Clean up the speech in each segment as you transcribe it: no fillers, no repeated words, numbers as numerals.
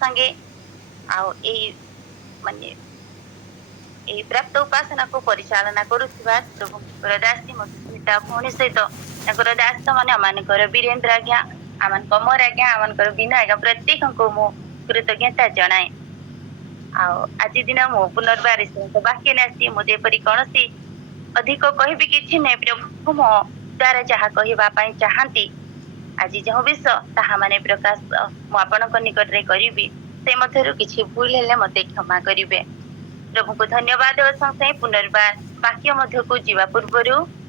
संगे आउ माने प्राप्त उपासना को परिचालना करुवा प्रभु दासी स्मिता भौणी सहित दास मान वीरेन्द्र आज्ञा आम कमर आज्ञा आम बिना आज्ञा प्रत्येक को मु कृतज्ञता जनाए आज दिन मु पुनर्बार वाक्य आसी मुझेपरी कौन अधिक कहबी कि नहीं प्रभु मो द्वारा जहाँ कहवाई चाहती आज जो विषय ताहा माने प्रकाश मुझे निकट में करी से मध्य किसी भूल है मत क्षमा करेंगे प्रभु को धन्यवाद संगे पुनर्बार वाक्य मध्य को जीवा पूर्व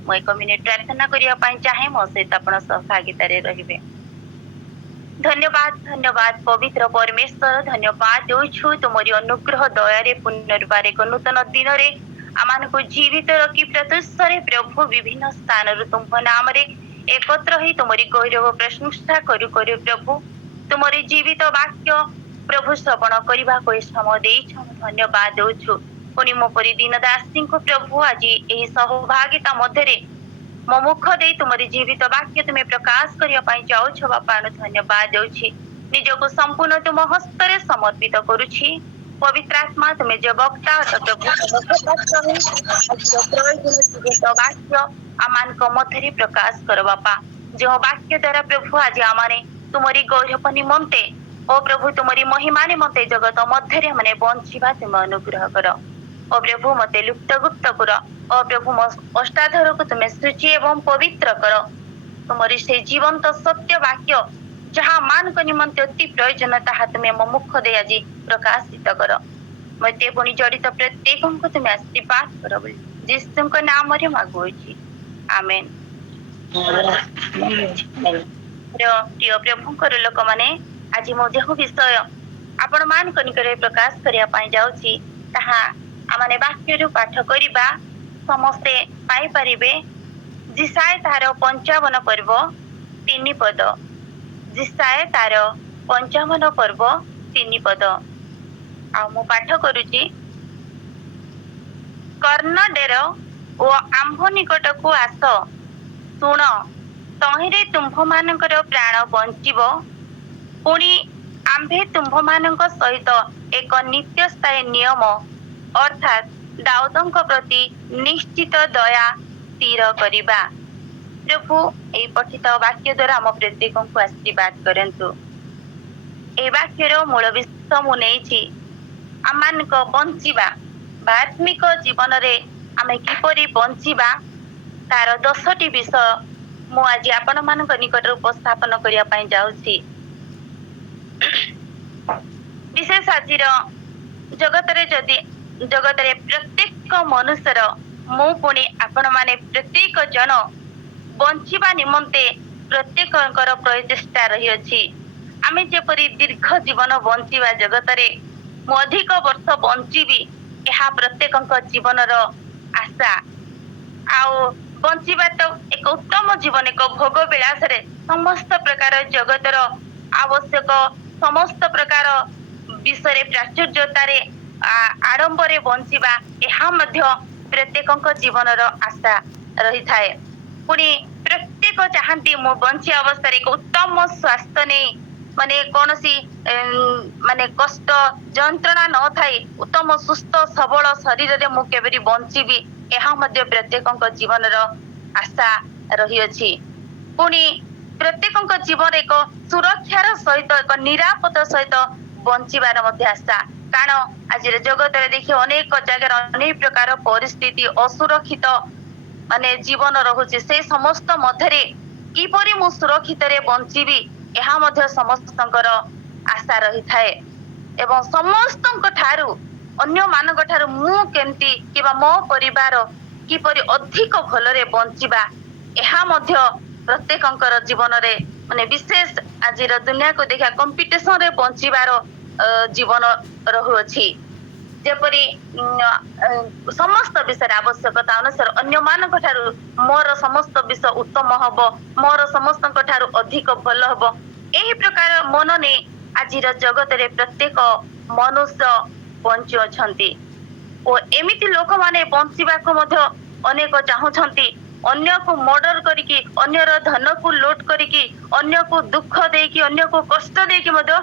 मु 1 मिनिट प्रार्थना करने चाहे मो सहित आप सहभागितार रे धन्यवाद धन्यवाद पवित्र परमेश्वर धन्यवाद देउछु तुमरी अनुग्रह दया पुनर्बार एक नूतन दिन रे आमान को जीवित रखी प्रत्युषरे प्रभु विभिन्न स्थान तुम नाम एकत्र ही तुमरी गौरव प्रशंसा करू करू प्रभु तुमरी जीवित वाक्य प्रभु श्रवण करने को समय धन्यवाद देउछु पुणी मो परी दीन दासी को प्रभु आज यही सहभागिता मध्य मो मुख दे तुमरी जीवित वाक्य तुम्हें प्रकाश करने जाऊछ बापा धन्यवाद देउछि निजको संपूर्ण तुम हस्तरे समर्पित करुछि पवित्र आत्मा तुम्हें जो वक्ता जीवित वाक्य आमान को मध्य प्रकाश कर बापा जो वाक्य द्वारा प्रभु आज आमाने तुमरी गौरव निमंते ओ प्रभु तुमरी महिमा निमंते जगत मध्य मने बंचिबा तुम अनुग्रह कर ओ प्रभु मते लुप्त गुप्त कर ओ प्रभु अष्टाधर को तुम्हें सूचि एवं पवित्र कर तुमरी से जीवंत सत्य वाक्य जहाँ मान को निमंते अति प्रयोजन ताहा तुम्हें मो मुख दे आज प्रकाशित कर मत पुणी जड़ित प्रत्येक को तुम्हें आशीर्वाद कर जीसु नाम मागुची आमेन प्रिय प्रभुकर लोक मैंने आज मो जो विषय आपण मान निकट प्रकाश करने जाऊँगी ताहा आमने वाक्य पाठ करवा समस्ते पाई परिबे जिसाए तार 55 पर्व 3 पद जिसाए तार 55 पर्व 3 पद आ मु पाठ करुची कर्णडेर ओ आंभ निकट को आस सुण तहिरे तुम्भ मानकर प्राण बंचिब पुणी आंभे तुम्भ मानक सहित एक नित्य स्थायी नियम अर्थात दाऊदଙ୍କ प्रति निश्चित दया स्थिर करिबा प्रभु ए पठित वाक्य द्वारा हम प्रत्येक को आशीर्वाद करंतु ए वाक्यर मूल विषय मु नेछि आमान को बंचिबा आत्मिक जीवन रे आमे किपरि बंचिबा तार 10टी विषय मु आज आपण मानक निकट उपस्थापन करिया पई जाउछि विशेष आज जगत रे जदि जगत रे प्रत्येक मनुष्यर मु पुणी आपण माने प्रत्येक जन बंचिबा निमंते प्रत्येक प्रचेष्टा रही अछि आमे जेपरि दीर्घ जीवन बंचिबा जगत रे मु अधिक वर्ष बंचिबी एहा प्रत्येक जीवन रो आशा आउ बंचिबा तो एक उत्तम जीवन एक भोग विलास रे समस्त प्रकार जगत रो आवश्यक समस्त प्रकार विषय प्राचुर्यता रे आडंबरे बंचिबा एहा मध्य प्रत्येक जीवन रो आशा रही थाए पुणी प्रत्येक चाहती मु बंची अवस्था एक उत्तम स्वास्थ्य नहीं माने कौनसी माने कष्ट जंत्रणा न थाई उत्तम सुस्थ सबल शरीर रे मु केबरी बंचीबी एहा मध्य प्रत्येक जीवन रो आशा रही अछि पुणी प्रत्येक जीवन एक सुरक्षार सहित एक निरापद सहित बंचिबार मध्य आशा कारण आज जगत रे देखि अनेक जगह अनेक प्रकार परिस्थिति असुरक्षित माने जीवन रहुछि से समस्त मध्यरे किपरि मु सुरक्षित रे बंचिबी एहा मध्य समस्तंकर आशा रही थाए एवं समस्तंक ठारू अन्य मानक ठारू मु केमती किबा मो परिवार किपरि अधिक भलरे बंचिबा एहा मध्य प्रत्येकंकर जीवन रे माने विशेष आज दुनिया को देखा कंपिटिशन रे बंचिबार जीवन रहुअछि जेपरि समस्त विषय आवश्यकता अनुसार अन्य मानक ठारू मोर समस्त विषय उत्तम हबो मोर समस्तक ठारू अधिक भल हबो एही प्रकार मन ने आज जगत रे प्रत्येक मनुष्य बंचि अछंती ओ एमिति लोक माने बंचिबा को मध्य अनेक चाहुछंती अन्य को मर्डर करिकी अन्य रो धन को लूट करिकी अन्य को दुख देकी अन्य को कष्ट देकी मध्य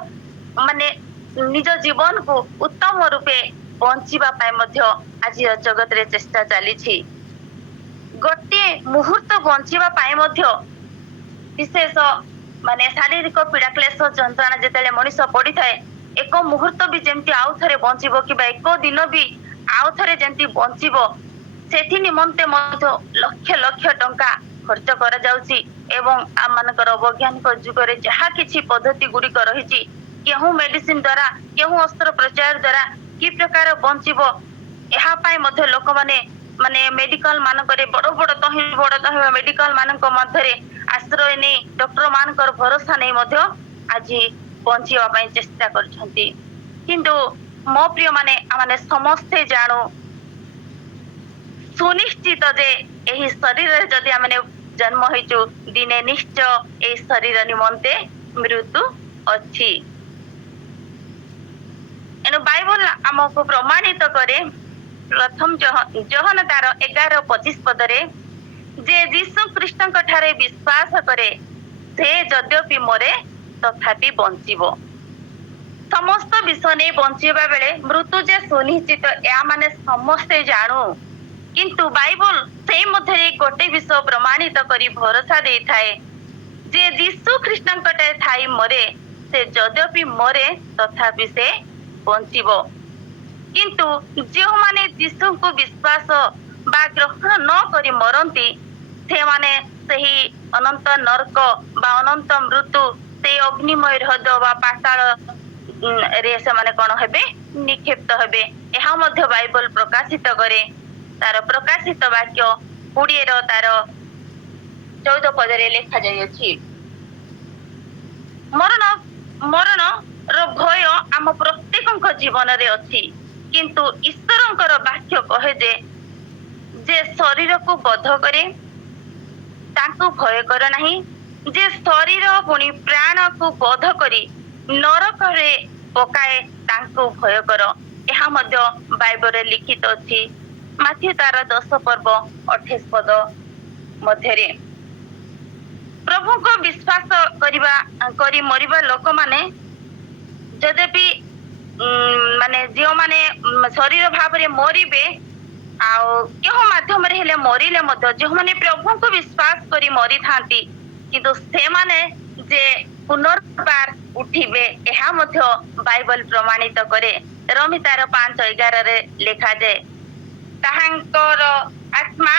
माने ନିଜ ଜୀବନକୁ ଉତ୍ତମ ରୂପେ ବଞ୍ଚିବା ପାଇଁ ମଧ୍ୟ ଆଜି ଜଗତରେ ଚେଷ୍ଟା ଚାଲିଛି। ଗୋଟିଏ ମୁହୂର୍ତ୍ତ ବଞ୍ଚିବା ପାଇଁ ମଧ୍ୟ ବିଶେଷ ଶାରୀରିକ ପୀଡ଼ା କ୍ଲେଶ ଯନ୍ତ୍ରଣା ଯେତେବେଳେ ମଣିଷ ପଡିଥାଏ, ଏକ ମୁହୂର୍ତ୍ତ ବି ଯେମିତି ଆଉ ଥରେ ବଞ୍ଚିବ କିମ୍ବା ଏକ ଦିନ ବି ଆଉ ଥରେ ଯେମିତି ବଞ୍ଚିବ, ସେଥି ନିମନ୍ତେ ମଧ୍ୟ ଲକ୍ଷ ଲକ୍ଷ ଟଙ୍କା ଖର୍ଚ୍ଚ କରାଯାଉଛି। ଏବଂ ଆମମାନଙ୍କର ବୈଜ୍ଞାନିକ ଯୁଗରେ ଯାହା କିଛି ପଦ୍ଧତି ଗୁଡିକ ରହିଛି, କେଉଁ ମେଡିସିନ ଦ୍ଵାରା କେଉଁ ଅସ୍ତ୍ରୋପଚାର ଦ୍ଵାରା କି ପ୍ରକାର ବଞ୍ଚିବ, ଏହା ପାଇଁ ମଧ୍ୟ ଲୋକମାନେ ମେଡିକାଲ ମାନଙ୍କରେ ବଡ ବଡ ମେଡିକାଲ ମାନଙ୍କ ମଧ୍ୟରେ ଆଶ୍ରୟ ନେଇ ଡକ୍ଟର ମାନଙ୍କର ଭରସା ନେଇ ମଧ୍ୟ ଆଜି ବଞ୍ଚିବା ପାଇଁ ଚେଷ୍ଟା କରୁଛନ୍ତି। କିନ୍ତୁ ମୋ ପ୍ରିୟ ଆମେ ସମସ୍ତେ ଜାଣୁ ସୁନିଶ୍ଚିତ ଯେ ଏହି ଶରୀରରେ ଯଦି ଆମେ ଜନ୍ମ ହେଇଛୁ, ଦିନେ ନିଶ୍ଚୟ ଏହି ଶରୀର ନିମନ୍ତେ ମୃତ୍ୟୁ ଅଛି। ଏଣୁ ବାଇବଲ ଆମକୁ ପ୍ରମାଣିତ କରେ, ପ୍ରଥମ ଯୋହନ ତାର 11:25 ପଦରେ, ଯେ ଯୀଶୁ ଖ୍ରୀଷ୍ଟଙ୍କ ଠାରେ ବିଶ୍ୱାସ କରେ ସେ ଯଦ୍ୟପି ମରେ ତଥାପି ବଞ୍ଚିବ। ସମସ୍ତ ବିଷୟ ନେଇ ବଞ୍ଚିବା ବେଳେ ମୃତ୍ୟୁ ଯେ ସୁନିଶ୍ଚିତ, ଏହା ସମସ୍ତେ ଜାଣୁ। କିନ୍ତୁ ବାଇବଲ ସେଇ ମଧ୍ୟରେ ଗୋଟେ ବିଷୟ ପ୍ରମାଣିତ କରି ଭରସା ଦେଇଥାଏ ଯେ ଯୀଶୁ ଖ୍ରୀଷ୍ଟଙ୍କ ଠାରେ ଥାଇ ମରେ, ସେ ଯଦ୍ୟପି ମରେ ତଥାପି ସେ ବଞ୍ଚିବ। କିନ୍ତୁ ଯେଉଁମାନେ ଯୀଶୁଙ୍କୁ ବିଶ୍ୱାସ ବା ଗ୍ରହଣ ନ କରି ମରନ୍ତି, ସେମାନେ ସେହି ଅନନ୍ତ ନରକ ବା ଅନନ୍ତ ମୃତ୍ୟୁ, ସେଇ ଅଗ୍ନିମୟ ହ୍ରଦ ବା ପାତାଳ ରେ ସେମାନେ କଣ ହେବେ? ନିକ୍ଷିପ୍ତ ହେବେ। ଏହା ମଧ୍ୟ ବାଇବଲ ପ୍ରକାଶିତ କରେ। ତାର ପ୍ରକାଶିତ ବାକ୍ୟ 20ର ତାର 14 ପଦରେ ଲେଖା ଯାଇଅଛି, ମରଣର ଭୟ ଆମ ପ୍ରତ୍ୟେକଙ୍କ ଜୀବନରେ ଅଛି, କିନ୍ତୁ ଈଶ୍ୱରଙ୍କର ବାକ୍ୟ କହେ ଯେ ଶରୀରକୁ ବଧ କରେ ତାଙ୍କୁ ଭୟ କର ନାହିଁ, ଯେ ଶରୀର ପୁଣି ପ୍ରାଣକୁ ବଧ କରି ନରକରେ ପକାଏ ତାଙ୍କୁ ଭୟ କର। ଏହା ମଧ୍ୟ ବାଇବଲରେ ଲିଖିତ ଅଛି, ମାଥ୍ୟୁ ତାର 10:28 ପଦ ମଧ୍ୟରେ। ପ୍ରଭୁଙ୍କ ବିଶ୍ୱାସ କରି ମରିବା ଲୋକମାନେ ଯଦ୍ୟପି ଯେଉଁମାନେ ଶରୀର ଭାବରେ ମରିବେ, ଆଉ କେଉଁ ମାଧ୍ୟମରେ ହେଲେ ମରିଲେ ମଧ୍ୟ ଯେଉଁମାନେ ପ୍ରଭୁଙ୍କୁ ବିଶ୍ୱାସ କରି ମରିଥାନ୍ତି, କିନ୍ତୁ ସେମାନେ ଯେ ପୁନର୍ବାର ଉଠିବେ, ଏହା ମଧ୍ୟ ବାଇବଲ ପ୍ରମାଣିତ କରେ। ରୋମୀ ତାର 5:11ରେ ଲେଖାଯାଏ, ତାହାଙ୍କର ଆତ୍ମା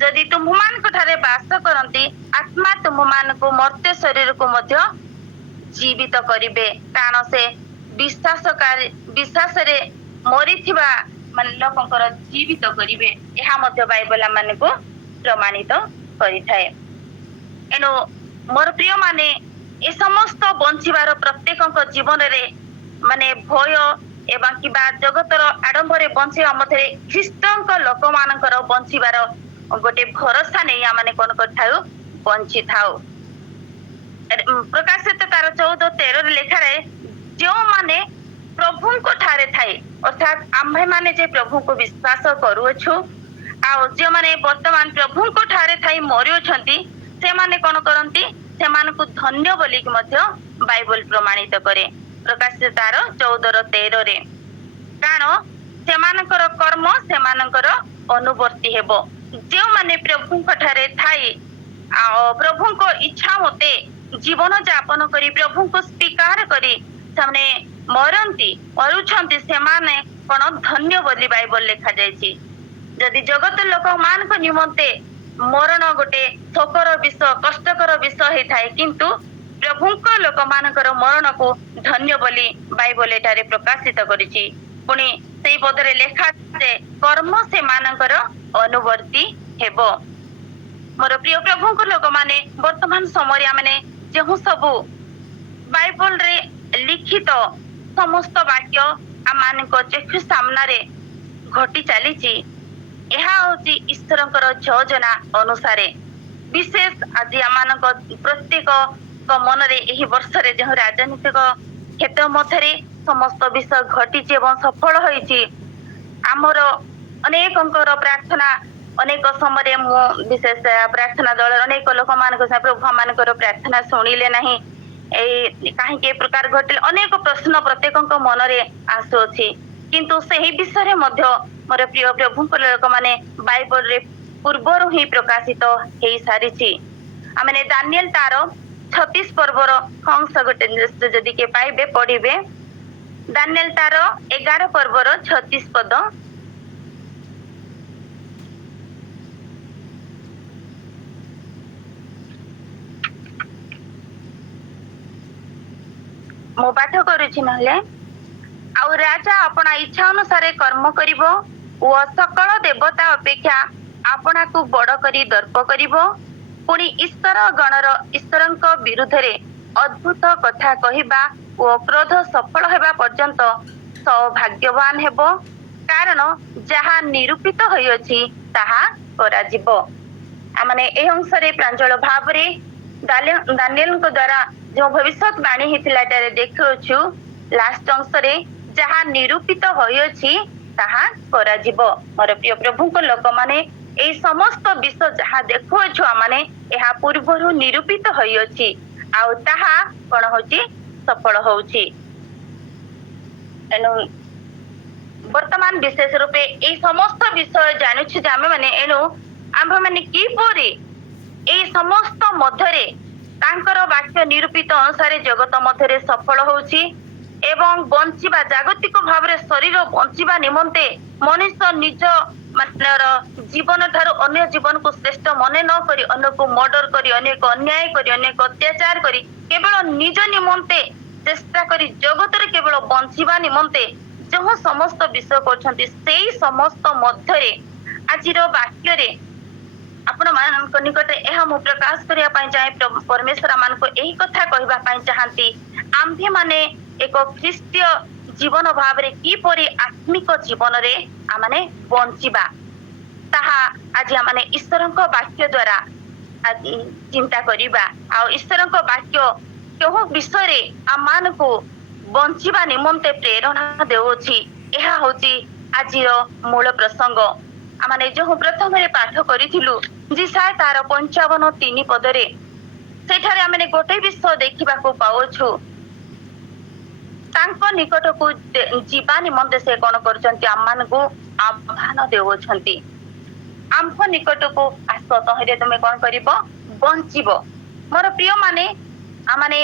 ଯଦି ତୁମ୍ଭମାନଙ୍କ ଠାରେ ବାସ କରନ୍ତି, ଆତ୍ମା ତୁମ୍ଭମାନଙ୍କୁ ମର୍ତ୍ତ୍ୟ ଶରୀରକୁ ମଧ୍ୟ ଜୀବିତ କରିବେ, କାରଣ ସେ ବିଶ୍ୱାସରେ ମରିଥିବା ଲୋକଙ୍କର ଜୀବିତ କରିବେ। ଏହା ମଧ୍ୟ ବାଇବଲ ମାନଙ୍କୁ ପ୍ରମାଣିତ କରିଥାଏ। ଏଣୁ ମୋର ପ୍ରିୟ ଏ ସମସ୍ତ ବଞ୍ଚିବାର ପ୍ରତ୍ୟେକଙ୍କ ଜୀବନରେ ଭୟ ଏବଂ କିମ୍ବା ଜଗତର ଆଡମ୍ବରରେ ବଞ୍ଚିବା ମଧ୍ୟରେ ଖ୍ରୀଷ୍ଟଙ୍କ ଲୋକମାନଙ୍କର ବଞ୍ଚିବାର ଗୋଟେ ଭରସା ନେଇ ଆମେ କଣ କରିଥାଉ? ବଞ୍ଚିଥାଉ। ପ୍ରକାଶିତ ତାର 14:13ରେ ଲେଖାରେ, ଯେଉଁମାନେ ପ୍ରଭୁଙ୍କ ଠାରେ ଥାଏ, ଅର୍ଥାତ୍ ଆମ୍ଭେମାନେ ଯେ ପ୍ରଭୁଙ୍କୁ ବିଶ୍ୱାସ କରୁଅଛୁ, ଆଉ ଯେଉଁମାନେ ବର୍ତ୍ତମାନ ପ୍ରଭୁଙ୍କ ଠାରେ ଥାଇ ମରିଅଛନ୍ତି, ସେମାନେ କଣ କରନ୍ତି? ସେମାନଙ୍କୁ ଧନ୍ୟ ବୋଲିକି ମଧ୍ୟ ବାଇବଲ ପ୍ରମାଣିତ କରେ। ପ୍ରକାଶିତ ତାର 14:13ରେ, କାରଣ ସେମାନଙ୍କର କର୍ମ ସେମାନଙ୍କର ଅନୁବର୍ତ୍ତୀ ହେବ। ଯେଉଁମାନେ ପ୍ରଭୁଙ୍କ ଠାରେ ଥାଇ ପ୍ରଭୁଙ୍କ ଇଚ୍ଛା ମତେ ଜୀବନ ଯାପନ କରି ପ୍ରଭୁଙ୍କୁ ସ୍ୱୀକାର କରି ସେମାନେ ମରୁଛନ୍ତି, ସେମାନେ କଣ ଧନ୍ୟ ବୋଲି ବାଇବଲ ଲେଖାଯାଇଛି। ଯଦି ଜଗତ ଲୋକମାନଙ୍କ ନିମନ୍ତେ ମରଣ ଗୋଟେ ଶୋକର ବିଷୟ, କଷ୍ଟକର ବିଷୟ ହେଇଥାଏ, କିନ୍ତୁ ପ୍ରଭୁଙ୍କ ଲୋକମାନଙ୍କର ମରଣକୁ ଧନ୍ୟ ବୋଲି ବାଇବଲ ଏଠାରେ ପ୍ରକାଶିତ କରିଛି। ପୁଣି ସେଇ ପଦରେ ଲେଖା ଯେ କର୍ମ ସେମାନଙ୍କର ଅନୁବର୍ତ୍ତୀ ହେବ। ମୋର ପ୍ରିୟ ପ୍ରଭୁଙ୍କ ଲୋକମାନେ, ବର୍ତ୍ତମାନ ସମୟରେ ଆମେ ଯେଉଁ ସବୁ ବାଇବଲରେ ଲିଖିତ ସମସ୍ତ ବାକ୍ୟ ଆମମାନଙ୍କ ଚକ୍ଷୁ ସାମ୍ନାରେ ଘଟି ଚାଲିଛି, ଏହା ହଉଛି ଈଶ୍ୱରଙ୍କର ଯୋଜନା ଅନୁସାରେ। ବିଶେଷ ଆଜି ଆମମାନଙ୍କ ପ୍ରତ୍ୟେକଙ୍କ ମନରେ ଏହି ବର୍ଷରେ ଯେଉଁ ରାଜନୈତିକ କ୍ଷେତ୍ର ମଧ୍ୟରେ ସମସ୍ତ ବିଷୟ ଘଟିଛି ଏବଂ ସଫଳ ହୋଇଛି, ଆମର ଅନେକଙ୍କର ପ୍ରାର୍ଥନା, ଅନେକ ସମୟରେ ମୁଁ ବିଶେଷ ପ୍ରାର୍ଥନା ଦଳର ଅନେକ ଲୋକମାନଙ୍କ ପ୍ରଭୁ ମାନଙ୍କର ପ୍ରାର୍ଥନା ଶୁଣିଲେ ନାହିଁ, कहीं प्रकार घटे अनेक प्रश्न प्रत्येक मन में आसुअछि किंतु सही विषय मोर प्रिय प्रभु लोक मैंने बाइबल रे पूर्वर ही प्रकाशित हो सारी आम दानिएल तार 36 पर्वर अंश गोटे जदि के पाइबे पढ़िबे दानिएल तार 11 पर्वर 36 पद मो पाठ करुछि नहले आउ राजा अपना इच्छा अनुसार कर्म करिवो ओ सकल देवता अपेक्षा आपना को बड़ करी दर्प करिवो पुणी ईश्वर गणर ईश्वरଙ୍କ विरुद्धरे अद्भुत कथा कहिबा ओ क्रोध सफल हेबा पर्यंत सौभाग्यवान हेबो कारण जहा निरूपित होइछि ताहा कराजिबो आमने ए अंशरे प्रांजल भावरे दानिएलଙ୍କ द्वारा जो भविष्यवाणी हेतिला तारे देखुछु लास्ट अंशरे जहा निरूपित होइछि ताहा कराजिबो मोर प्रिय प्रभुଙ୍କ लोक माने ए समस्त विषय जहा देखुछु आमने एहा पूर्वरु निरूपित होइछि आउ ताहा कोन होछि सफल होछि एनु वर्तमान विशेष रूपे ए समस्त विषय जानुछु जे आमे माने एनु आम्भ माने की परे ए समस्त मध्यरे तांकर वाक्य निरूपित अनुसार जगत मध्यरे सफल होछि एवं बंचिबा जागतिक भावरे शरीर बंचिबा निमंते मनुष्य निज मानर जीवन ठार अन्य जीवन को श्रेष्ठ मने न करी अन्य को मर्डर करी अनेक अन्याय करी अनेक अत्याचार करी केवल निज निमंते चेष्टा करी जगत रे केवल बंचिबा निमंते जो समस्त विषय करछंती सेही समस्त मध्यरे आजिर वाक्य रे आपण मान निकटे एहा मु प्रकाश करिया पई चाहे परमेश्वर मान को एही कथा कहबा पई चाहंती आम्भे माने एक ख्रीष्टीय जीवन भाव रे की परि आत्मिक जीवन रे आमाने बंचिबा ताहा आज आमाने ईश्वरଙ୍କ वाक्य द्वारा चिंता करिबा आ ईश्वरଙ୍କ वाक्य केहो विषय रे आमान को बंचिबा निमंते प्रेरणा देउछि एहा होछि आजिर मूल प्रसंग आमाने जो प्रथम रे पाठ करिथिलु जिसाय तार 55:3 पदरे सेठारे आमाने गोटे विषय देखिबा को पाउछु तांको निकट को जीवा निमंते से कोन करचंती आमान को आह्वान देउछंती आम्भ निकट को आस तहरे तुमे कोन करिवो बंचिबो मोर प्रिय माने आमाने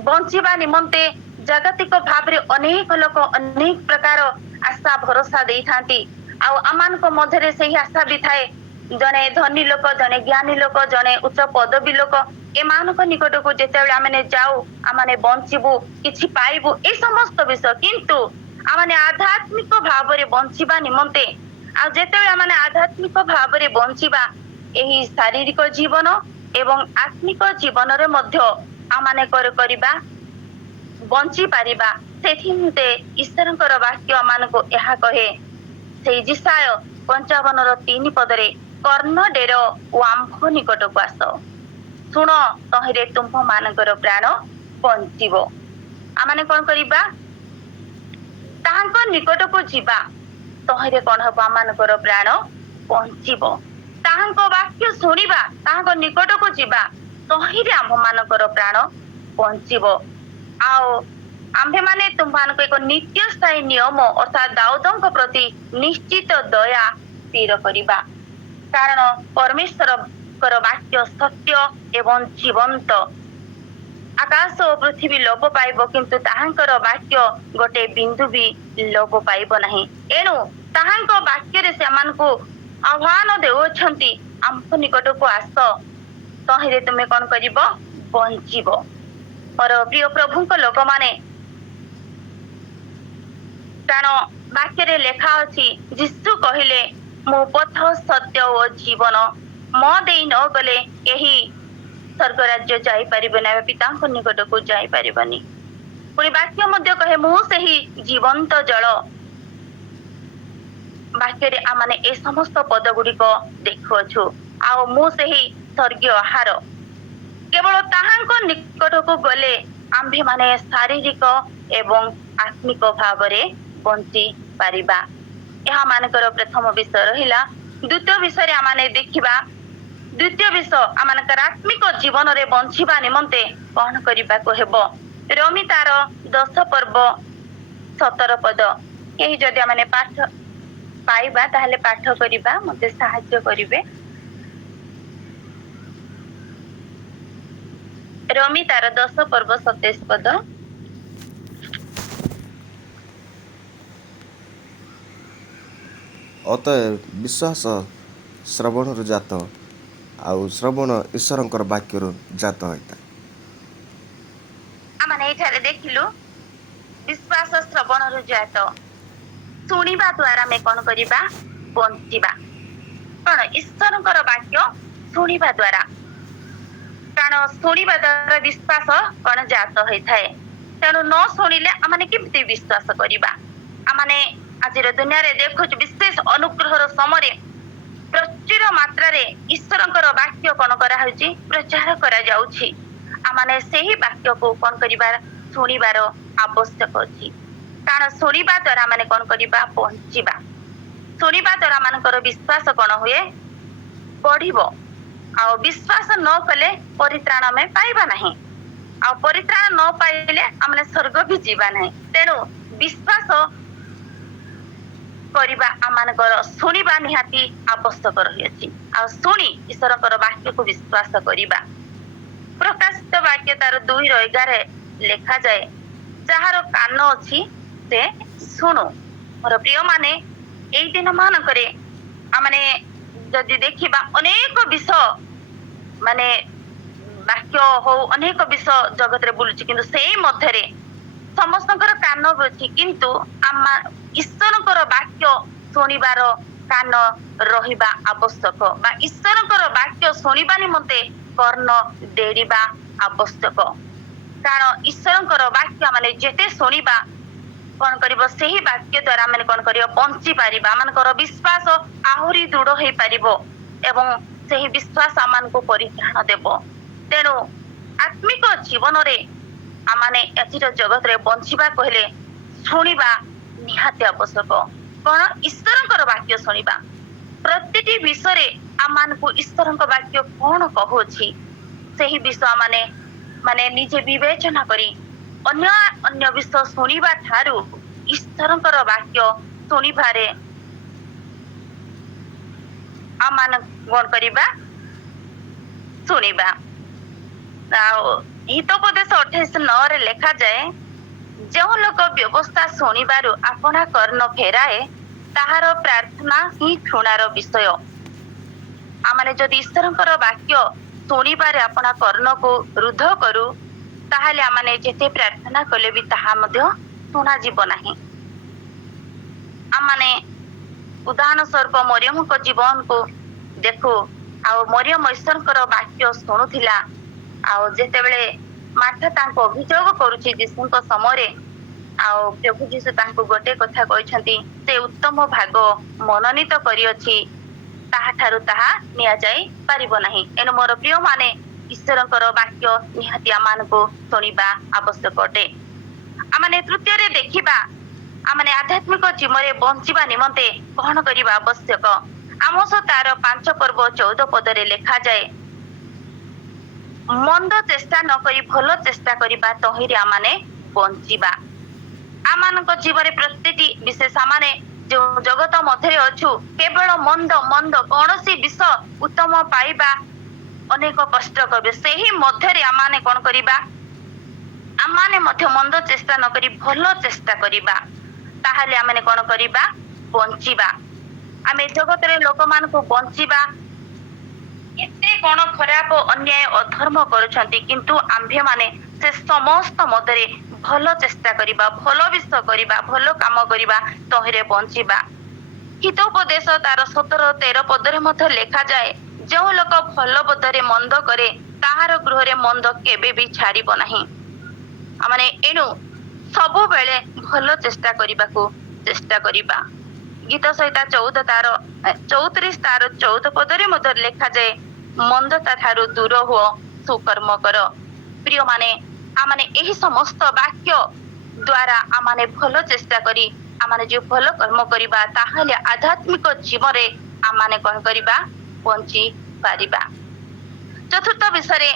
बंचिबा निमंते जागतिक भाव रे अनेक लोक अनेक प्रकार आशा भरोसा देई थांती आ आमान को मध्यरे सही आशा भी थाए जने धनी लोक जने ज्ञानी लोक जने उच्च पदवी लोक एमानक निकट को जेतेबेले आमने जाऊ आमने बंचिबु किछि पाइबु ए समस्त विषय किंतु आमने आध्यात्मिक भाव रे बंचिबा निमंते आ जेतेबेले आमने आध्यात्मिक भाव रे बंचिबा एही शारीरिक जीवन एवं आत्मिक जीवन रे मध्य आमने करिबा बंची पारिबा सेथिंते ईश्वरଙ୍କର वाक्य आमान को एहा कहे सेही जिसाय 55:3 पदरे कर्ण डेर ओ आम्भ निकट को आस सुन तहिरे तुम्भ मानकर प्राण बंचिबो आमाने कोन करिबा ताहांक निकट को जीवा तहिरे कोन हबो आमानकर प्राण बंचिबो ताहांक वाक्य सुनिबा ताहांक निकट को जीवा तहिरे आम्भ मानकर प्राण बंचिबो आओ आम्भे माने तुम्हानको एक नित्य स्थायी नियम अर्थात दाऊदଙ୍କ प्रति निश्चित दया स्थिर करिबा कारण परमेश्वर वाक्य सत्य एवं जीवंत आकाश और पृथ्वी लोप पाइब किंतु ताहांकर वाक्य गोटे बिंदु भी लोप पाइब नहीं एणु ताहांक वाक्य रे सेमान को आह्वान देउछंती आम्भ निकट को आस तहिरे तुमे कोन करिवो बंचिबो और प्रिय प्रभुଙ୍କ लोक माने कारण वाक्य रे लेखा अछि यीशु कहिले मो पथ सत्य और जीवन म देई न गले एही स्वर्ग राज्य जाई परिबने पिताଙ୍କ निकट को जाई परिबनी पुरी वाक्य मध्य कहे मु सही जीवंत जल वाक्य रे आमाने ए समस्त पद गुडी को देखुछु आ मु सही स्वर्गीय आहार केवल ताहांको निकट को गले आम्भे माने शारीरिक एवं आत्मिक भाव रे बंची पारिबा यह मानकर प्रथम विषय रहिला द्वितीय विषय रे आमाने देखिबा द्वितीय विषय आमनकर आत्मिक जीवन रे बंचिबा निमंते कौन करिबा को हेबो रोमी तार 10 पर्व 17 पद यही जदि आमने पाठ पाइबा ताहले पाठ करिबा मते सहाय्य करिवे। रोमी तार 10 पर्व 27 पद अतएव विश्वास श्रवण जात आउ श्रवण ईश्वर वाक्य जात होता। आमने एठारे देखिलु विश्वास श्रवण जात शुणिबा द्वारा में कौन करिबा बंचिबा कौन ईश्वर वाक्य शुणिबा द्वारा कारण शुणिबा द्वारा विश्वास कौन जात होता है तेणु न शुणिले आमने केमती विश्वास करिबा आमने आज दुनिया रे देखु विशेष अनुग्रह समय प्रचुर मात्रा रे ईश्वर वाक्य कौन करा होची प्रचार करा जाउची आमने सेही वाक्य को कौन करिबार शुणिबार आवश्यक अछि कारण शुणिबा द्वारा माने कौन करिबा पहुंचीबा शुणिबा द्वारा मानकर विश्वास कौन हुए बढ़िबो आ विश्वास न कले परित्राण में पाइबा नहीं आ परित्राण न पाइले हमने स्वर्ग भी जीवा नहीं तेणु विश्वास करिबा आमानकर शुणिबा निहाती आवश्यक रही आ शुणी ईश्वर वाक्य को विश्वास करिबा प्रकाशित वाक्य तार 2:11 लेखा जाए जार कान अछि से शुणु मोर प्रिय माने एई दिन मानकरे आमने जदि देखिबा अनेक विषय माने वाक्य हो अनेक विषय जगत रे बुलुची किंतु सेई मध्यरे समस्तकर कान अछि किंतु आमा ईश्वरकर वाक्य शुणिबार कान रहिबा आवश्यक बा ईश्वरकर वाक्य शुणिबा निमंते कर्ण देरिबा आवश्यक कारण ईश्वरकर वाक्य माने जेते शुणिबा कौन करिबो सेही वाक्य द्वारा माने कौन करियो बंची पारिबा मानकर विश्वास आहुरी दृढ़ होई पारिबो एवं सेही विश्वास आमान को परित्राण देबो तेणु आत्मिक जीवन रे आमाने एथिर जगत रे बंचिबा कहले शुणिबा निहाती आवश्यक कौन ईश्वरकर वाक्य शुणिबा प्रतिटी विषय रे आमान को ईश्वरकर वाक्य कौन कहूची सेही विषय माने माने निजे विवेचना करी अन्य अन्य विषय शुणिबा ठारू ईश्वरकर वाक्य शुणिबारे आमान कौन करिबा शुणिबा हितोपदेश 28:9 रे लेखा जाए जो लोक व्यवस्था शुणिबारु आपना कर्ण फेराए ताहार प्रार्थना ही क्षुणार विषय आमाने जदि ईश्वरकर वाक्य शुणिबारे आपना कर्ण को रुद्ध करू ताहले आमाने जेते प्रार्थना कले भी ताहा मध्य शुणा जीव नाही आमाने उदाहरण स्वरूप मरियम को जीवन को देखो आ मरियम ईश्वरकर वाक्य शुणुथिला आ जेते बेले मार्था तांको अभियोग करूची यीशुଙ୍କ समय आ प्रभु यीशु तांको गोटे कथा कहछंती से उत्तम भाग मनोनीत करियछि ताहा ठारू ताहा निया जाई पारिबो नाही एनो मोर प्रिय माने ईश्वरकर वाक्य निहाती आमान को शुणिबा आवश्यक अटे आमाने तृतीय रे देखिबा आमाने आध्यात्मिक जीवन रे बंचिबा निमंते कौन करिबा आवश्यक आमोस तार 5 पर्व 14 पद रे लेखा जाए मंद चेष्टा न करी भलो चेष्टा करिबा तहिरे आमाने बंचिबा आमानक जीवन रे प्रतिटी विशेष आमाने जो जगत मध्य अछु केवल मंद मंद कौनसी विषय उत्तम पाइबा अनेक कष्ट करबे सेही मध्य रे आमाने कोन करिबा आमाने मध्य मंद चेष्टा न करी भलो चेष्टा करिबा ताहले आमाने कोन करिबा बंचिबा आमे जगत रे लोक मान को बंचिबा एते कोन खराब अन्याय अधर्म करूछंती किंतु आम्भे माने से समस्त मदरे भलो चेष्टा करिबा भलो विषय करिबा भलो काम करिबा तहिरे बंचिबा हितोपदेश तार 17-13 पद रे मध्य लेखा जाए जो लोक भलो बदरे मंद करे ताहार गृह रे मंद केबे भी छाड़िबो नाही आमाने एनु सबु बेले भलो चेष्टा करिबा को चेष्टा करिबा गीत सहिता 34 तार 14 पद रे मध्य लेखा जाए मंदता ठारू दूर हुओ सुकर्म कर प्रिय माने आमाने एही समस्त वाक्य द्वारा आमाने भलो चेष्टा करी आमाने जो भलो कर्म करिबा ताहाले आध्यात्मिक जीवन रे आमाने कोन करिबा बंची पारिबा ଚତୁର୍ଥ ବିଷୟରେ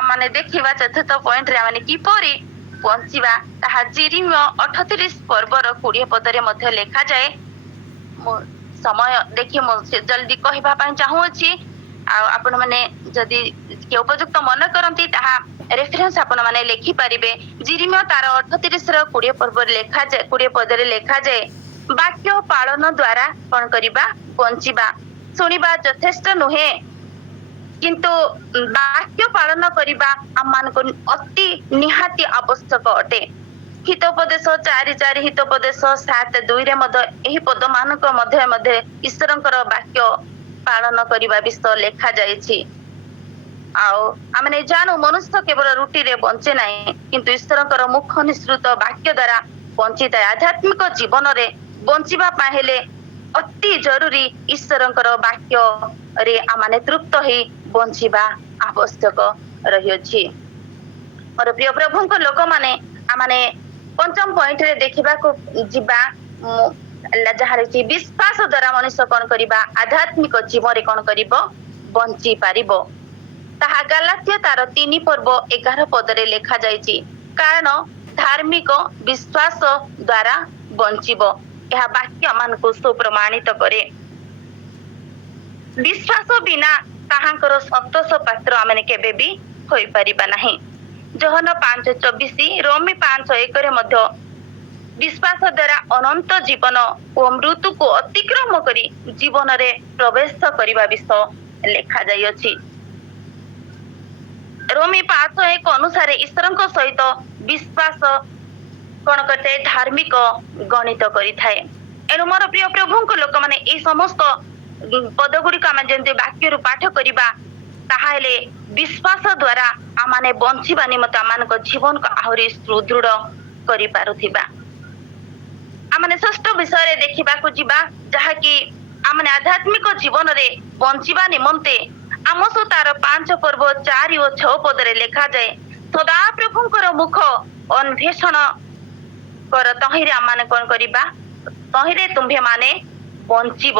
ଆମେ ଦେଖିବା। ଚତୁର୍ଥ ପଏଣ୍ଟରେ ଆମେ କିପରି ବଞ୍ଚିବା ତାହା ଜିରିମିୟ 38 ପର୍ବର 20 ପଦରେ ମଧ୍ୟ ଲେଖାଯାଏ। ମୁଁ ସମୟ ଦେଖି ମୁଁ ଜଲ୍ଦି କହିବା ପାଇଁ ଚାହୁଁଅଛି। ଆଉ ଆପଣ ମାନେ ଯଦି ଉପଯୁକ୍ତ ମନେ କରନ୍ତି ତାହା ରେଫରେନ୍ସ ଆପଣ ମାନେ ଲେଖିପାରିବେ। ଜିରିମିୟ ତାର 38ର 20 ପର୍ବରେ ଲେଖାଯାଏ, 20 ପଦରେ ଲେଖାଯାଏ, ବାକ୍ୟ ପାଳନ ଦ୍ୱାରା କଣ କରିବା? ବଞ୍ଚିବା। ଶୁଣିବା ଯଥେଷ୍ଟ ନୁହେଁ, କିନ୍ତୁ ବାକ୍ୟ ପାଳନ କରିବା ଆମମାନଙ୍କୁ ଅତି ନିହାତି ଆବଶ୍ୟକ ଅଟେ। ହିତୋପଦେଶ 4:4, ହିତୋପଦେଶ 7:2ରେ ମଧ୍ୟ ଏହି ପଦମାନଙ୍କ ମଧ୍ୟରେ ଈଶ୍ୱରଙ୍କର ବାକ୍ୟ ପାଳନ କରିବା ବିଷୟ ଲେଖାଯାଇଛି। ଆଉ ଆମେ ଜାଣୁ ମନୁଷ୍ୟ କେବଳ ରୁଟିରେ ବଞ୍ଚେ ନାହିଁ, କିନ୍ତୁ ଈଶ୍ୱରଙ୍କର ମୁଖ ନିସୃତ ବାକ୍ୟ ଦ୍ୱାରା ବଞ୍ଚିଥାଏ। ଆଧ୍ୟାତ୍ମିକ ଜୀବନରେ ବଞ୍ଚିବା ପାଇଁ ହେଲେ ଅତି ଜରୁରୀ ଈଶ୍ୱରଙ୍କର ବାକ୍ୟରେ ଆମେ ତୃପ୍ତ ହେଇ ବଞ୍ଚିବା ଆବଶ୍ୟକ ରହିଅଛି। ମୋର ପ୍ରିୟ ପ୍ରଭୁଙ୍କ ଲୋକମାନେ ଆମେ ପଞ୍ଚମ ପଏଣ୍ଟରେ ଦେଖିବାକୁ ଯିବା, ଯାହା ରହିଛି ବିଶ୍ୱାସ ଦ୍ୱାରା ମଣିଷ କଣ କରିବା? ଆଧ୍ୟାତ୍ମିକ ଜୀବନରେ କଣ କରିବ? ବଞ୍ଚି ପାରିବ। ତାହା ଗାଲାତ୍ୟ ତାର 3 ପର୍ବ 11 ପଦରେ ଲେଖାଯାଇଛି। କାରଣ ଧାର୍ମିକ ବିଶ୍ୱାସ ଦ୍ୱାରା ବଞ୍ଚିବ। ଏହା ବାକ୍ୟ ମାନଙ୍କୁ ସୁପ୍ରମାଣିତ କରେ। ବିଶ୍ୱାସ ବିନା ତାହାଙ୍କର ସନ୍ତୋଷ ପାତ୍ର ଆମେ କେବେ ବି ହୋଇପାରିବା ନାହିଁ। ଯୋହନ 5:24, ରୋମୀ 5:1ରେ ମଧ୍ୟ ବିଶ୍ୱାସ ଦ୍ୱାରା ଅନନ୍ତ ଜୀବନ ଓ ମୃତ୍ୟୁକୁ ଅତିକ୍ରମ କରି ଜୀବନରେ ପ୍ରବେଶ କରିବା ବିଷୟ ଲେଖାଯାଇଅଛି। ରୋମୀ 5:1 ଅନୁସାରେ ଈଶ୍ୱରଙ୍କ ସହିତ ବିଶ୍ୱାସ କଣ କରିଥାଏ? ଧାର୍ମିକ ଗଣିତ କରିଥାଏ। ଏଣୁ ମୋର ପ୍ରିୟ ପ୍ରଭୁଙ୍କ ଲୋକମାନେ ଏହି ସମସ୍ତ ପଦ ଗୁଡିକ ଆମେ ଯେମିତି ବାକ୍ୟରୁ ପାଠ କରିବା, ତାହେଲେ ବିଶ୍ୱାସ ଦ୍ୱାରା ଆମେ ବଞ୍ଚିବା ନିମନ୍ତେ ଆମମାନଙ୍କ ଜୀବନକୁ ଆହୁରି ସୁଦୃଢ କରିପାରୁଥିବା। ଆମେ ଷଷ୍ଠ ବିଷୟରେ ଦେଖିବାକୁ ଯିବା, ଯାହାକି ଆମେ ଆଧ୍ୟାତ୍ମିକ ଜୀବନରେ ବଞ୍ଚିବା ନିମନ୍ତେ ଆମୋସ ତାର 5 ପର୍ବ 4 ଓ 6 ପଦରେ ଲେଖାଯାଏ, ସଦାପ୍ରଭୁଙ୍କର ମୁଖ ଅନ୍ୱେଷଣ କର, ତହିଁରେ ଆମେ କଣ କରିବା? ତହିଁରେ ତୁମ୍ଭେ ମାନେ ବଞ୍ଚିବ।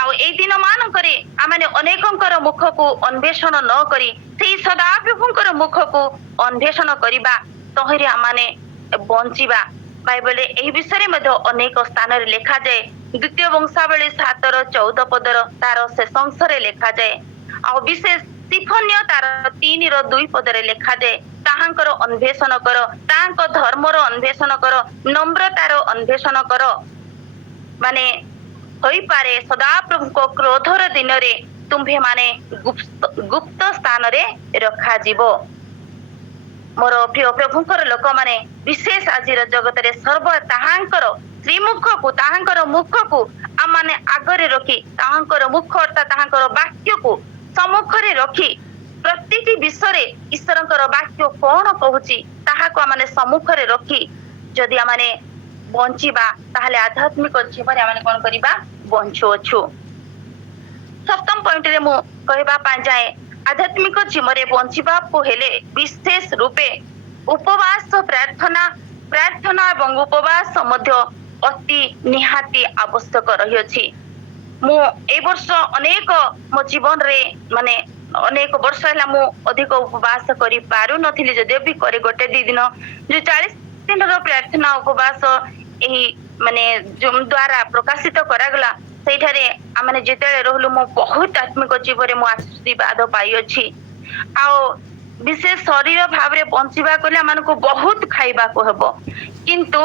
ଆଉ ଏଇ ଦିନ ମାନଙ୍କରେ ଆମେ ଅନେକଙ୍କର ମୁଖକୁ ଅନ୍ୱେଷଣ ନ କରି ସେଇ ସଦାପ୍ରଭୁଙ୍କର ମୁଖକୁ ଅନ୍ୱେଷଣ କରିବା, ତହିଁରେ ଆମେ ବଞ୍ଚିବା। ବାଇବଲରେ ଏହି ବିଷୟରେ ମଧ୍ୟ ଅନେକ ସ୍ଥାନରେ ଲେଖାଯାଏ। ଦ୍ୱିତୀୟ ବଂଶାବଳୀ 7:14 ପଦର ତାର ଶେଷ ଅଂଶରେ ଲେଖାଯାଏ। ଆଉ ବିଶେଷ ସିଫନ୍ୟ ତାର 3:2 ପଦରେ ଲେଖାଯାଏ, ତାହାଙ୍କର ଅନ୍ୱେଷଣ କର, ତାହାଙ୍କ ଧର୍ମର ଅନ୍ୱେଷଣ କର, ନମ୍ରତାର ଅନ୍ୱେଷଣ କର। ମାନେ ହୋଇପାରେ ସଦାପ୍ରଭୁଙ୍କ କ୍ରୋଧର ଦିନରେ ତୁମ୍ଭେ ମାନେ ଗୁପ୍ତ ସ୍ଥାନରେ ରଖାଯିବ। ମୋର ପ୍ରିୟ ପ୍ରଭୁଙ୍କର ଲୋକମାନେ ବିଶେଷ ଆଜିର ଜଗତରେ ସର୍ବ ତାହାଙ୍କର ଶ୍ରୀମୁଖକୁ, ତାହାଙ୍କର ମୁଖକୁ ଆମେ ଆଗରେ ରଖି, ତାହାଙ୍କର ମୁଖ ଅର୍ଥାତ୍ ତାହାଙ୍କର ବାକ୍ୟକୁ ସମ୍ମୁଖରେ ରଖି ପ୍ରତିଟି ବିଷୟରେ ଈଶ୍ୱରଙ୍କର ବାକ୍ୟ କଣ କହୁଛି ତାହାକୁ ଆମେ ସମ୍ମୁଖରେ ରଖି ଯଦି ଆମେ ବଞ୍ଚିବା, ତାହେଲେ ଆଧ୍ୟାତ୍ମିକ ଜୀବନରେ ଆମେ କଣ କରିବା? ବଞ୍ଚୁଅଛୁ। ସପ୍ତମ ପଏଣ୍ଟରେ ମୁଁ କହିବା ପାଇଁ ଯାଏ, ଆଧ୍ୟାତ୍ମିକ ଜୀବନରେ ବଞ୍ଚିବାକୁ ହେଲେ ବିଶେଷ ରୂପେ ଉପବାସ, ପ୍ରାର୍ଥନା ଏବଂ ଉପବାସ ମଧ୍ୟ ଅତି ନିହାତି ଆବଶ୍ୟକ ରହିଅଛି। ମୁଁ ଏଇ ବର୍ଷ ଅନେକ ମୋ ଜୀବନରେ ମାନେ ଅନେକ ବର୍ଷ ହେଲା ମୁଁ ଅଧିକ ଉପବାସ କରିପାରୁନଥିଲି, ଯଦିଓ ବି କରେ ଗୋଟେ 2 ଦିନ। ଯୋଉ 40 ଦିନର ପ୍ରାର୍ଥନା ଉପବାସ ଏହି ମାନେ ଜୁମ୍ ଦ୍ୱାରା ପ୍ରକାଶିତ କରାଗଲା, ସେଇଠାରେ ଆମେ ଯେତେବେଳେ ରହିଲୁ ମୁଁ ବହୁତ ଆତ୍ମିକ ଜୀବନରେ ମୁଁ ଆଶୀର୍ବାଦ ପାଇଅଛି। ଆଉ ବିଶେଷ ଶରୀର ଭାବରେ ବଞ୍ଚିବାକୁ ହେଲେ ଆମକୁ ବହୁତ ଖାଇବାକୁ ହେବ, କିନ୍ତୁ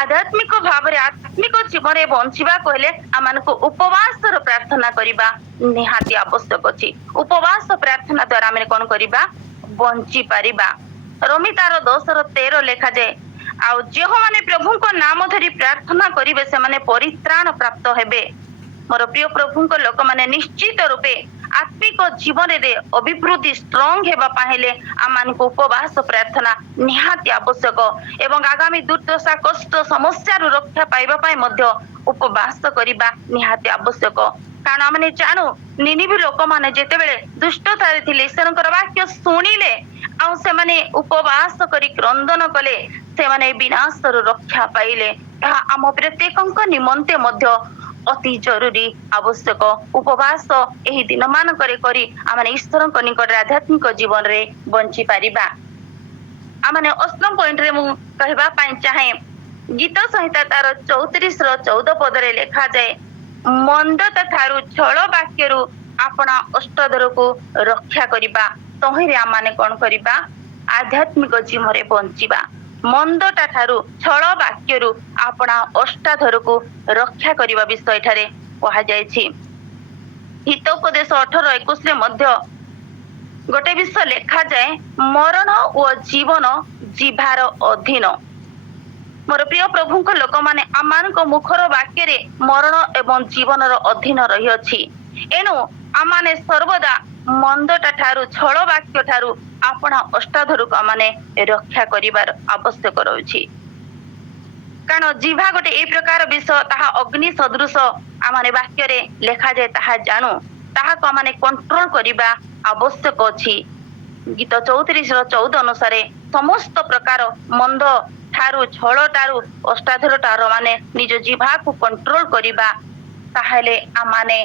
ଆଧ୍ୟାତ୍ମିକ ଭାବରେ ଆତ୍ମିକ ଜୀବନରେ ବଞ୍ଚିବାକୁ ହେଲେ ଆମକୁ ଉପବାସର ପ୍ରାର୍ଥନା କରିବା ନିହାତି ଆବଶ୍ୟକ ଅଛି। ଉପବାସ ପ୍ରାର୍ଥନା ଦ୍ୱାରା ଆମେ କଣ କରିବା? ବଞ୍ଚି ପାରିବା। ରୋମୀ ତାର 10:13 ଲେଖାଯାଏ, ଆଉ ଯେଉଁମାନେ ପ୍ରଭୁଙ୍କ ନାମ ଧରି ପ୍ରାର୍ଥନା କରିବେ ସେମାନେ ପରିତ୍ରାଣ ପ୍ରାପ୍ତ ହେବେ। ମୋର ପ୍ରିୟ ପ୍ରଭୁଙ୍କ ଲୋକମାନେ ନିଶ୍ଚିତ ରୂପେ ଆତ୍ମିକ ଜୀବନରେ ଅଭିବୃଦ୍ଧି ଷ୍ଟ୍ରଙ୍ଗ ହେବା ପାଇଁ ହେଲେ ଆମମାନଙ୍କୁ ଉପବାସ ପ୍ରାର୍ଥନା ନିହାତି ଆବଶ୍ୟକ ଏବଂ ଆଗାମୀ ଦୁର୍ଦ୍ଦଶା, କଷ୍ଟ, ସମସ୍ୟାରୁ ରକ୍ଷା ପାଇବା ପାଇଁ ମଧ୍ୟ ଉପବାସ କରିବା ନିହାତି ଆବଶ୍ୟକ। କାରଣ ଆମେ ଜାଣୁ ନିନିବି ଲୋକମାନେ ଯେତେବେଳେ ଦୁଷ୍ଟତାରେ ଥିଲେ ଈଶ୍ୱରଙ୍କର ବାକ୍ୟ ଶୁଣିଲେ ଆଉ ସେମାନେ ଉପବାସ କରି କ୍ରନ୍ଦନ କଲେ, ସେମାନେ ବିନାଶରୁ ରକ୍ଷା ପାଇଲେ। ଏହା ଆମ ପ୍ରତ୍ୟେକଙ୍କ ନିମନ୍ତେ ମଧ୍ୟ ଅତି ଜରୁରୀ ଆବଶ୍ୟକ ଉପବାସ ଏହି ଦିନ ମାନଙ୍କରେ କରି ଆମେ ଈଶ୍ୱରଙ୍କ ନିକଟରେ ଆଧ୍ୟାତ୍ମିକ ଜୀବନରେ ବଞ୍ଚି ପାରିବା। ଆମେ ଅଷ୍ଟମ ପଏଣ୍ଟରେ ମୁଁ କହିବା ପାଇଁ ଚାହେଁ, ଗୀତ ସଂହିତା ତାର 34:14 ପଦରେ ଲେଖାଯାଏ, ମନ୍ଦତା ଠାରୁ ଛଳ ବାକ୍ୟରୁ ଆପଣା ଅଷ୍ଟଧରକୁ ରକ୍ଷା କରିବା। ତହିଁରେ ଆମେ କଣ କରିବା? ଆଧ୍ୟାତ୍ମିକ ଜୀବନରେ ବଞ୍ଚିବା। ମନ୍ଦଟା ଠାରୁ ଛଳ ବାକ୍ୟରୁ ଆପଣା ଅଷ୍ଟାଧରକୁ ରକ୍ଷା କରିବା ବିଷୟ ଏଠାରେ କୁହାଯାଇଛି। ହିତୋପଦେଶ 18:21ରେ ମଧ୍ୟ ଗୋଟେ ବିଷୟ ଲେଖାଯାଏ, ମରଣ ଓ ଜୀବନ ଜିଭାର ଅଧୀନ। ମୋର ପ୍ରିୟ ପ୍ରଭୁଙ୍କ ଲୋକମାନେ, ଆମମାନଙ୍କ ମୁଖର ବାକ୍ୟରେ ମରଣ ଏବଂ ଜୀବନର ଅଧୀନ ରହିଅଛି। ଏଣୁ ଆମମାନେ ସର୍ବଦା ମନ୍ଦଟା ଠାରୁ ଛଳ ବାକ୍ୟ ଠାରୁ ଆପଣା ଅଷ୍ଟାଧରକୁ ଆମମାନେ ରକ୍ଷା କରିବାର ଆବଶ୍ୟକ ରହିଛି। କାରଣ ଜିଭା ଗୋଟେ ଏଇ ପ୍ରକାର ବିଷୟ, ତାହା ଅଗ୍ନି ସଦୃଶ ଆମମାନେ ବାକ୍ୟରେ ଲେଖାଯାଏ ତାହା ଜାଣୁ, ତାହାକୁ ଆମମାନେ କଣ୍ଟ୍ରୋଲ କରିବା ଆବଶ୍ୟକ ଅଛି। ଗୀତ 34:14 ଅନୁସାରେ ସମସ୍ତ ପ୍ରକାର ମନ୍ଦ ଠାରୁ ଛଳ ଠାରୁ ଅଷ୍ଟାଧର ଠାରୁ ମାନେ ନିଜ ଜିଭାକୁ କଣ୍ଟ୍ରୋଲ କରିବା, ତାହେଲେ ଆମମାନେ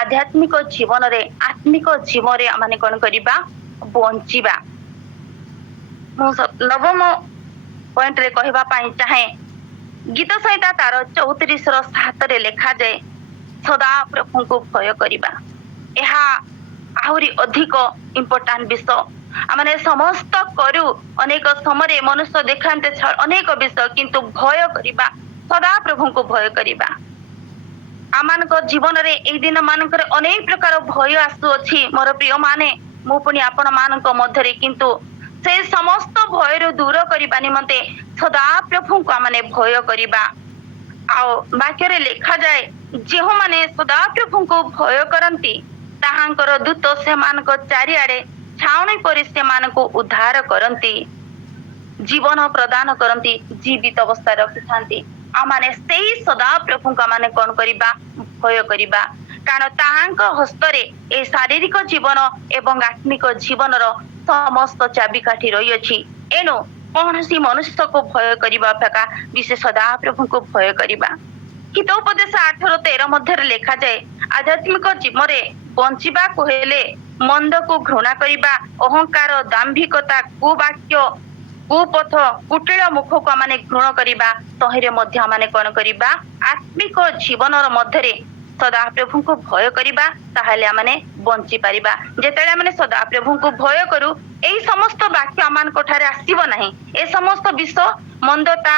ଆଧ୍ୟାତ୍ମିକ ଜୀବନରେ ଆତ୍ମିକ ଜୀବନରେ ଆମମାନେ କଣ କରିବା? ବଞ୍ଚିବା। ମୁଁ ନବମ ପଏଣ୍ଟରେ କହିବା ପାଇଁ ଚାହେଁ, ଗୀତ ସଂହିତା ତାର 34:7ରେ ଲେଖାଯାଏ, ସଦା ପ୍ରଭୁଙ୍କୁ ଭୟ କରିବା। ଏହା ଆହୁରି ଅଧିକ ଇମ୍ପୋର୍ଟାଣ୍ଟ ବିଷୟ। ଆମେ ସମସ୍ତ କରୁ, ଅନେକ ସମୟରେ ମନୁଷ୍ୟ ଦେଖାନ୍ତେ ଅନେକ ବିଷୟ, କିନ୍ତୁ ଭୟ କରିବା, ସଦା ପ୍ରଭୁଙ୍କୁ ଭୟ କରିବା। ଆମମାନଙ୍କ ଜୀବନରେ ଏଇ ଦିନ ମାନଙ୍କରେ ଅନେକ ପ୍ରକାର ଭୟ ଆସୁଅଛି ମୋର ପ୍ରିୟ ମାନେ, ମୁଁ ପୁଣି ଆପଣ ମାନଙ୍କ ମଧ୍ୟରେ, କିନ୍ତୁ ସେ ସମସ୍ତ ଭୟରୁ ଦୂର କରିବା ନିମନ୍ତେ ସଦା ପ୍ରଭୁଙ୍କୁ ଆମେ ଭୟ କରିବା। ଆଉ ବାକ୍ୟରେ ଲେଖାଯାଏ, ଯେଉଁମାନେ ସଦା ପ୍ରଭୁଙ୍କୁ ଭୟ କରନ୍ତି ତାହାଙ୍କର ଦୂତ ସେମାନଙ୍କ ଚାରିଆଡେ ଛାଉଣି ପରି ସେମାନଙ୍କୁ ଉଦ୍ଧାର କରନ୍ତି, ଜୀବନ ପ୍ରଦାନ କରନ୍ତି, ଜୀବିତ ଅବସ୍ଥାରେ ରଖିଥାନ୍ତି। ଆମମାନେ ସେଇ ସଦା ପ୍ରଭୁଙ୍କୁ ଆମେ କଣ କରିବା? ଭୟ କରିବା। କାରଣ ତାହାଙ୍କ ହସ୍ତରେ ଏ ଶାରୀରିକ ଜୀବନ ଏବଂ ଆତ୍ମିକ ଜୀବନର ସମସ୍ତ ଚାବିକାଠି ରହିଅଛି। ଏଣୁ କୌଣସି ମନୁଷ୍ୟକୁ ଭୟ କରିବା ଅପେକ୍ଷା ବିଶେଷ ସଦା ପ୍ରଭୁଙ୍କୁ ଭୟ କରିବା। ହିତୋପଦେଶ 8:13 ମଧ୍ୟରେ ଲେଖାଯାଏ, ଆଧ୍ୟାତ୍ମିକ ଜୀବନରେ ବଞ୍ଚିବାକୁ ହେଲେ ମନ୍ଦକୁ ଘୃଣା କରିବା, ଅହଙ୍କାର, ଦାମ୍ଭିକତା, କୁବାକ୍ୟ, କୁପଥ, କୁଟିଳ ମୁଖକୁ ଆମେ ଘୃଣ କରିବା, ତହିଁରେ ମଧ୍ୟ ଆମେ କଣ କରିବା? ଆତ୍ମିକ ଜୀବନର ମଧ୍ୟରେ ସଦା ପ୍ରଭୁଙ୍କୁ ଭୟ କରିବା, ତାହେଲେ ଆମେ ବଞ୍ଚି ପାରିବା। ଯେତେବେଳେ ଆମେ ସଦା ପ୍ରଭୁଙ୍କୁ ଭୟ କରୁ, ଏଇ ସମସ୍ତ ବାକ୍ୟ ଆମମାନଙ୍କ ଠାରେ ଆସିବ ନାହିଁ। ଏ ସମସ୍ତ ବିଷୟ, ମନ୍ଦତା,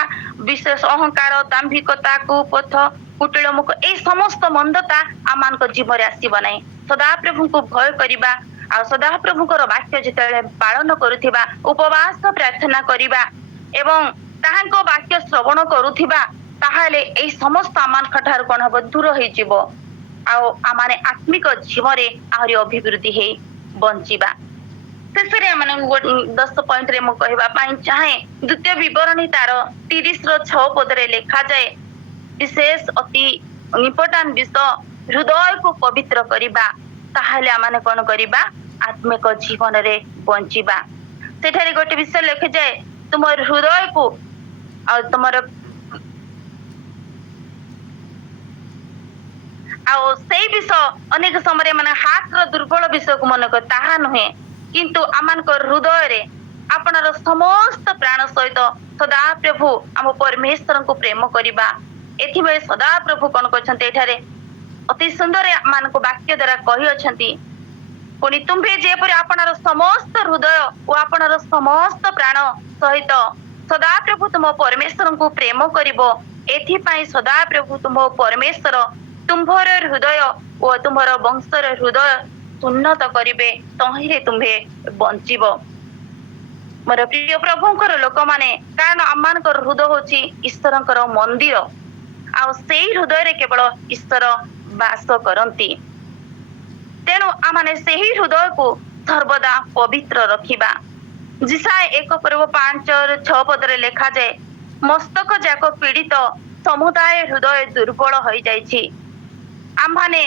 ବିଶେଷ ଅହଙ୍କାର, ଦାମ୍ଭିକତା, କୁପଥ, କୁଟିଳ ମୁଖ, ଏଇ ସମସ୍ତ ମନ୍ଦତା ଆମମାନଙ୍କ ଜୀବନରେ ଆସିବ ନାହିଁ। ସଦା ପ୍ରଭୁଙ୍କୁ ଭୟ କରିବା ଆଉ ସଦା ପ୍ରଭୁଙ୍କର ବାକ୍ୟ ଯେତେବେଳେ ପାଳନ କରୁଥିବା, ଉପବାସ ପ୍ରାର୍ଥନା କରିବା ଏବଂ ତାହାଙ୍କ ବାକ୍ୟ ଶ୍ରବଣ କରୁଥିବା, ତାହେଲେ ଏଇ ସମସ୍ତ ଆମମାନଙ୍କ ଠାରୁ କଣ ହବ? ଦୂର ହେଇଯିବ। ଆଉ ଆମେ ଆତ୍ମିକ ଜୀବନରେ ଆହୁରି ଅଭିବୃଦ୍ଧି ହେଇ ବଞ୍ଚିବା। ଶେଷରେ ଆମେ 10 ପଏଣ୍ଟରେ ମୁଁ କହିବା ପାଇଁ ଚାହେଁ, ଦ୍ୱିତୀୟ ବିବରଣୀ ତାର 30:6 ପଦରେ ଲେଖାଯାଏ, ବିଶେଷ ଅତି ଇମ୍ପୋର୍ଟାଣ୍ଟ ବିଷୟ, ହୃଦୟକୁ ପବିତ୍ର କରିବା, ତାହେଲେ ଆମେ କଣ କରିବା? ଆତ୍ମିକ ଜୀବନରେ ବଞ୍ଚିବା। ସେଠାରେ ଗୋଟେ ବିଷୟ ଲେଖାଯାଏ, ତୁମର ହୃଦୟକୁ ଆଉ ତୁମର ଆଉ ସେଇ ବିଷୟ ଅନେକ ସମୟରେ ମାନେ ହାର୍ଟର ଦୁର୍ବଳ ବିଷୟକୁ ମନେ କରେ, ତାହା ନୁହେଁ, କିନ୍ତୁ ଆମମାନଙ୍କ ହୃଦୟରେ ଆପଣର ସମସ୍ତ ପ୍ରାଣ ସହିତ ସଦା ପ୍ରଭୁ ଆମ ପରମେଶ୍ୱରଙ୍କୁ ପ୍ରେମ କରିବା। ଏଥିପାଇଁ ସଦା ପ୍ରଭୁ କଣ କରିଛନ୍ତି? ଏଠାରେ ଅତି ସୁନ୍ଦର ମାନଙ୍କୁ ବାକ୍ୟ ଦ୍ୱାରା କହିଅଛନ୍ତି, ପୁଣି ତୁମ୍ଭେ ଯେପରି ଆପଣର ସମସ୍ତ ହୃଦୟ ଓ ଆପଣର ସମସ୍ତ ପ୍ରାଣ ସହିତ ସଦା ପ୍ରଭୁ ତୁମ ପରମେଶ୍ୱରଙ୍କୁ ପ୍ରେମ କରିବ, ଏଥିପାଇଁ ସଦା ପ୍ରଭୁ ତୁମ ପରମେଶ୍ୱର ତୁମ୍ଭର ହୃଦୟ ଓ ତୁମର ବଂଶର ହୃଦୟ ଉନ୍ନତ କରିବେ, ତହିଁରେ ତୁମ୍ଭେ ବଞ୍ଚିବ। ମୋର ପ୍ରିୟ ପ୍ରଭୁଙ୍କର ଲୋକମାନେ, କାରଣ ଆମମାନଙ୍କର ହୃଦୟ ହଉଛି ଈଶ୍ୱରଙ୍କର ମନ୍ଦିର, ଆଉ ସେଇ ହୃଦୟରେ କେବଳ ଈଶ୍ୱର ବାସ କରନ୍ତି। ତେଣୁ ଆମେ ସେହି ହୃଦୟକୁ ସର୍ବଦା ପବିତ୍ର ରଖିବା। ଯିଶାୟା 1:5-6 ପଦରେ ଲେଖାଯାଏ, ମସ୍ତକ ଯାକ ପୀଡ଼ିତ, ସମୁଦାୟ ହୃଦୟ ଦୁର୍ବଳ ହୋଇଯାଇଛି। ଆମମାନେ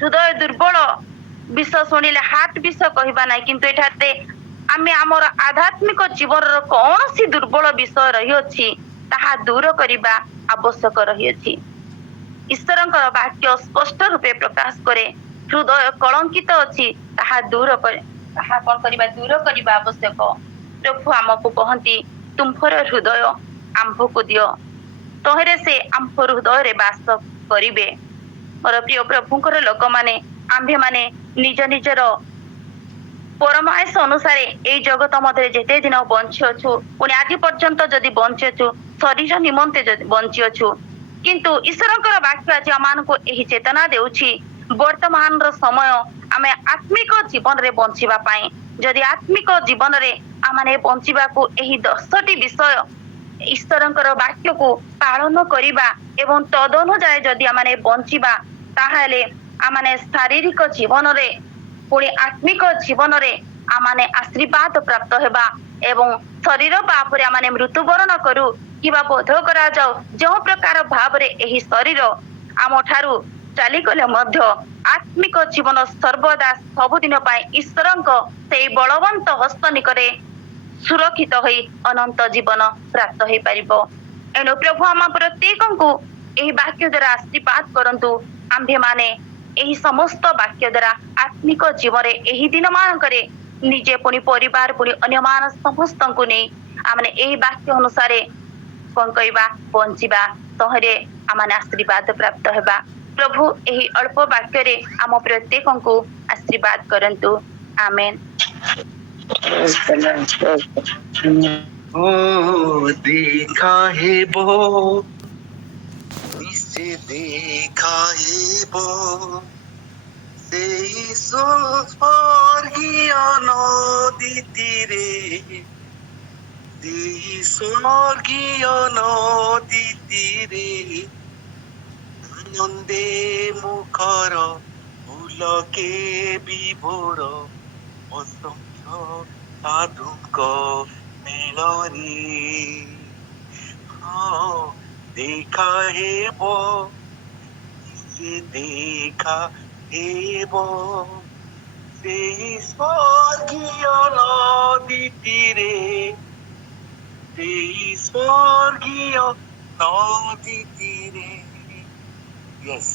ହୃଦୟ ଦୁର୍ବଳ ବିଷୟ ଶୁଣିଲେ ହାର୍ଟ ବିଷୟ କହିବା ନାହିଁ, କିନ୍ତୁ ଏଠାରେ ଆମେ ଆମର ଆଧ୍ୟାତ୍ମିକ ଜୀବନର କୌଣସି ଦୁର୍ବଳ ବିଷୟ ରହିଅଛି ତାହା ଦୂର କରିବା ଆବଶ୍ୟକ ରହିଅଛି। ଈଶ୍ୱରଙ୍କର ବାକ୍ୟ ସ୍ପଷ୍ଟ ରୂପେ ପ୍ରକାଶ କରେ। ହୃଦୟ କଳଙ୍କିତ ଅଛି ତାହା ଦୂର କରେ, ତାହା କଣ କରିବା? ଦୂର କରିବା ଆବଶ୍ୟକ। ପ୍ରଭୁ ଆମକୁ କହନ୍ତି ତୁମ୍ଭର ହୃଦୟ ଆମ୍ଭକୁ ଦିଅ, ତହିଁରେ ସେ ଆମ୍ଭ ହୃଦୟରେ ବାସ କରିବେ। ମୋର ପ୍ରିୟ ପ୍ରଭୁଙ୍କର ଲୋକମାନେ, ଆମ୍ଭେମାନେ ନିଜ ନିଜର ପରମାୟସ ଅନୁସାରେ ଏଇ ଜଗତ ମଧ୍ୟରେ ଯେତେ ଦିନ ବଞ୍ଚିଅଛୁ, ପୁଣି ଆଜି ପର୍ଯ୍ୟନ୍ତ ଯଦି ବଞ୍ଚିଅଛୁ, ଶରୀର ନିମନ୍ତେ ଯଦି ବଞ୍ଚିଅଛୁ, କିନ୍ତୁ ଈଶ୍ୱରଙ୍କର ବାକ୍ୟ ଆଜି ଆମମାନଙ୍କୁ ଏହି ଚେତନା ଦେଉଛି ବର୍ତ୍ତମାନର ସମୟ ଆମେ ଆତ୍ମିକ ଜୀବନରେ ବଞ୍ଚିବା ପାଇଁ। ଯଦି ଆତ୍ମିକ ଜୀବନରେ ଆମେ ବଞ୍ଚିବାକୁ ଏହି 10ଟି ବିଷୟ ଈଶ୍ୱରଙ୍କର ବାକ୍ୟକୁ ପାଳନ କରିବା ଏବଂ ତଦନୁଯାୟୀ ଯଦି ଆମେ ବଞ୍ଚିବା, ତାହେଲେ ଆମେ ଶାରୀରିକ ଜୀବନରେ ପୁଣି ଆତ୍ମିକ ଜୀବନରେ ଆମେ ଆଶୀର୍ବାଦ ପ୍ରାପ୍ତ ହେବା ଏବଂ ଶରୀର ପାପରେ ଆମେ ମୃତ୍ୟୁବରଣ କରୁ କିମ୍ବା ବୋଧ କରାଯାଉ ଯେଉଁ ପ୍ରକାର ଭାବରେ ଏହି ଶରୀର ଆମଠାରୁ ଚାଲିଗଲେ ମଧ୍ୟ ଆତ୍ମିକ ଜୀବନ ସର୍ବଦା ସବୁଦିନ ପାଇଁ ଈଶ୍ୱରଙ୍କ ସେଇ ବଳବନ୍ତ ହସ୍ତ ନିକଟରେ ସୁରକ୍ଷିତ ହୋଇ ଅନନ୍ତ ଜୀବନ ପ୍ରାପ୍ତ ହେଇପାରିବ। ଏଣୁ ପ୍ରଭୁ ଆମ ପ୍ରତ୍ୟେକଙ୍କୁ ଏହି ବାକ୍ୟ ଦ୍ୱାରା ଆଶୀର୍ବାଦ କରନ୍ତୁ। ଆମ୍ଭେମାନେ ଏହି ସମସ୍ତ ବାକ୍ୟ ଦ୍ୱାରା ଆତ୍ମିକ ଜୀବନରେ ଏହି ଦିନ ମାନଙ୍କରେ ନିଜେ ପୁଣି ପରିବାର ପୁଣି ଅନ୍ୟମାନ ସମସ୍ତଙ୍କୁ ନେଇ ଆମେ ଏହି ବାକ୍ୟ ଅନୁସାରେ କଣ କରିବା? ବଞ୍ଚିବା, ତହିଁରେ ଆମେ ଆଶୀର୍ବାଦ ପ୍ରାପ୍ତ ହେବା। ପ୍ରଭୁ ଏହି ଅଳ୍ପ ବାକ୍ୟରେ ଆମ ପ୍ରତ୍ୟେକଙ୍କୁ ଆଶୀର୍ବାଦ କରନ୍ତୁ। ଆମେନ୍। ओ देखा है वो, इसे देखा है वो, সেই স্বর্গীয় নদী তীরে, সেই স্বর্গীয় নদী তীরে, আনন্দে মুখর পুলকে বিভোর, অসংখ্য সাধুଙ୍କ মেলনে, দেখা হেব, ସେ দেখা হেব, সেই স্বর্গীয় নদী তীরে, সেই স্বর্গীয় নদী তীরে। Yes.